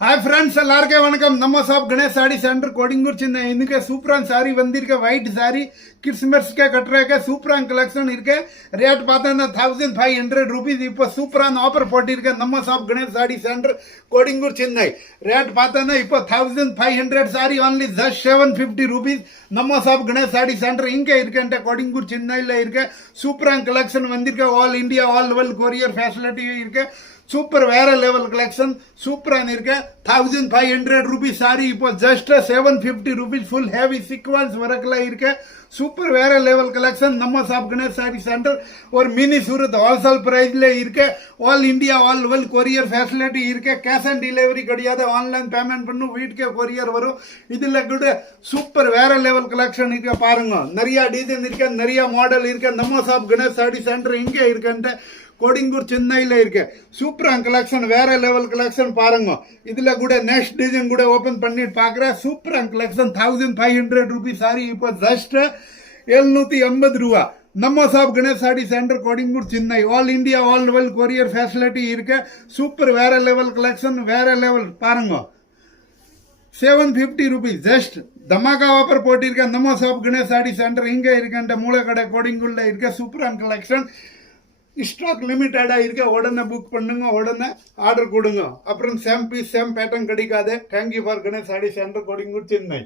hi friends எல்லாருக்கும் வணக்கம் நம்ம ஷாப் கணேஷ் சாரி சென்டர் கோடிங்கூர் சின்ன இன்னைக்கு சூப்பரான சாரி வந்திருக்க ஒயிட் சாரி கிறிஸ்மஸ் के கட்டறக்க சூப்பரான கலெக்ஷன் இருக்கு ரேட் பார்த்தா 1500 ரூபாய் இப்போ சூப்பரான ஆஃபர் போட்டிருக்க நம்ம ஷாப் கணேஷ் சாரி சென்டர் கோடிங்கூர் சின்ன ரேட் பார்த்தா இப்போ 1500 சாரி only just 750 ரூபாய் நம்ம ஷாப் கணேஷ் சாரி சென்டர் இங்க இருக்கன்ற கோடிங்கூர் சின்னல இருக்க சூப்பரான கலெக்ஷன் வந்திருக்க all India all world courier facility இருக்கு சூப்பர் வேற லெவல் கலெக்ஷன் சூப்பரான இருக்கு 1500 ரூபாய் சாரி இப்போ ஜஸ்ட் 750 ரூபாய் ஃபுல் ஹெவி சீக்வென்ஸ் வரக்கல இருக்கு சூப்பர் வேற லெவல் கலெக்ஷன் நம்ம ஷாப் கணேஷ் சாரி சென்டர் ஒரு மினி சூரத் ஹோல்சேல் பிரைஸ்ல இருக்கு all India all world courier facility இருக்கு கேஷ் ஆன் டெலிவரி கிடையாது ஆன்லைன் பேமெண்ட் பண்ணு வீட்டுக்கே கொரியர் வரும் இதுல கூட சூப்பர் வேற லெவல் கலெக்ஷன் இருக்கு பாருங்க நிறைய டிசைன் இருக்கு நிறைய மாடல் இருக்கு நம்ம ஷாப் கணேஷ் சாரி சென்டர் இங்க இருக்குன்ற கோடிங்கூர் சென்னையில இருக்கு சூப்பரான கலெக்ஷன் வேற லெவல் கலெக்ஷன் பாருங்க இதுல கூட நெக்ஸ்ட் டிசைன் கூட ஓபன் பண்ணி பாக்குறேன் சூப்பரான கலெக்ஷன் 1500 ரூபாய் சாரி இப்போ ஜஸ்ட் 780 ரூபா நம்ம shop Ganesh sari centre Kodungaiyur Chennai all India all world courier facility இருக்கு சூப்பர் வேற லெவல் கலெக்ஷன் வேற லெவல் பாருங்க 750 ரூபாய் ஜஸ்ட் தமாகா ஆஃபர் போட்டிருக்க நம்ம ஷாப் கணேஷ் சாரி சென்டர் இங்க இருக்கின்ற மூலக்கடை கோடிங்கூர்ல இருக்க சூப்பரான கலெக்ஷன் ஸ்டாக் லிமிட்டடா இருக்க உடனே புக் பண்ணுங்க உடனே ஆர்டர் கொடுங்க அப்புறம் சேம் பீஸ் சேம் பேட்டர்ன் கிடைக்காது thank you for Ganesh sari centre Kodungaiyur Chennai